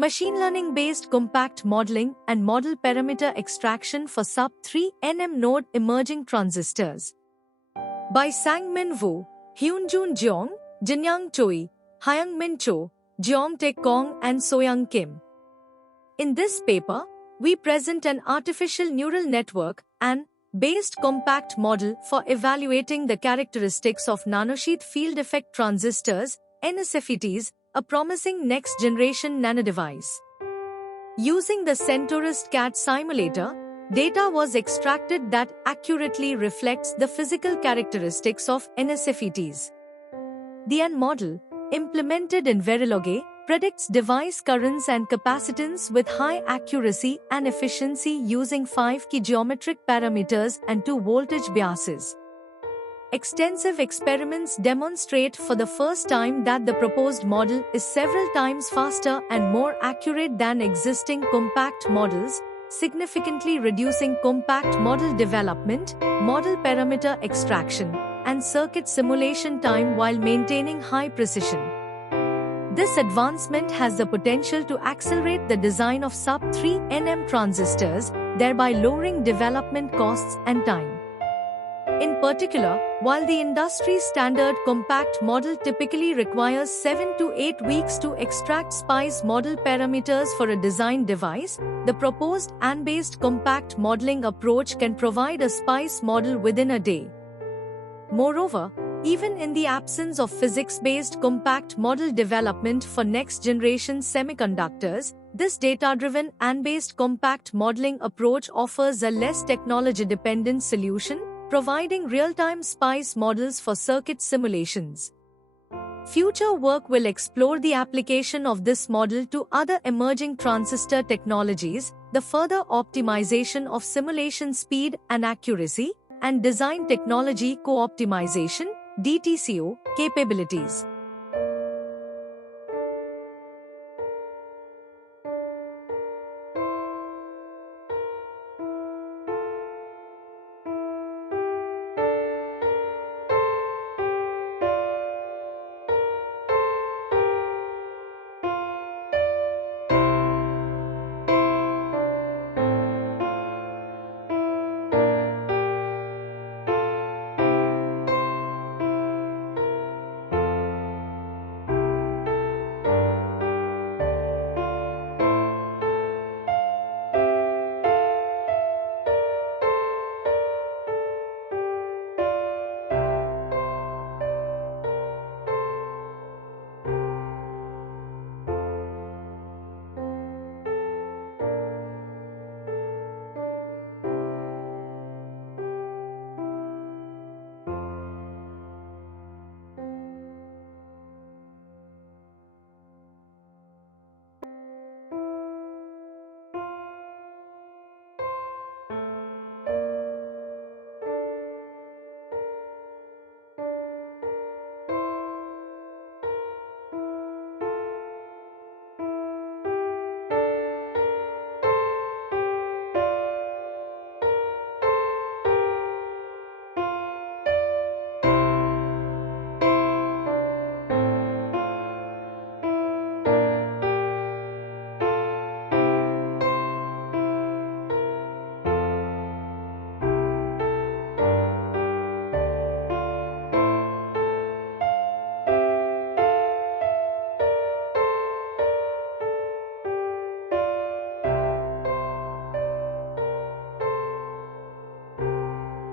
Machine learning-based compact modeling and model parameter extraction for sub-3 nm node emerging transistors. By Sang-Min Wu, Hyunjun Jeong, Jinyang Choi, Hyung-Min Cho, Jeong-Taek Kong and Soyoung Kim. In this paper, we present an artificial neural network and based compact model for evaluating the characteristics of nanosheet field effect transistors, NSFETs, a promising next-generation nanodevice. Using the Centaurus CAD simulator, data was extracted that accurately reflects the physical characteristics of NSFETs. The AN model, implemented in Verilogix, predicts device currents and capacitance with high accuracy and efficiency using 5 key geometric parameters and 2 voltage biases. Extensive experiments demonstrate for the first time that the proposed model is several times faster and more accurate than existing compact models, significantly reducing compact model development, model parameter extraction, and circuit simulation time while maintaining high precision. This advancement has the potential to accelerate the design of sub-3 nm transistors, thereby lowering development costs and time. In particular, while the industry standard compact model typically requires 7 to 8 weeks to extract SPICE model parameters for a design device, the proposed AN-based compact modeling approach can provide a SPICE model within a day. Moreover, even in the absence of physics-based compact model development for next-generation semiconductors, this data-driven AN-based compact modeling approach offers a less technology-dependent solution, providing real-time SPICE models for circuit simulations. Future work will explore the application of this model to other emerging transistor technologies, the further optimization of simulation speed and accuracy, and design technology co-optimization (DTCO) capabilities.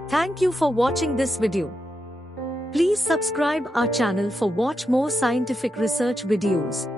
Thank you for watching this video. Please subscribe our channel for watch more scientific research videos.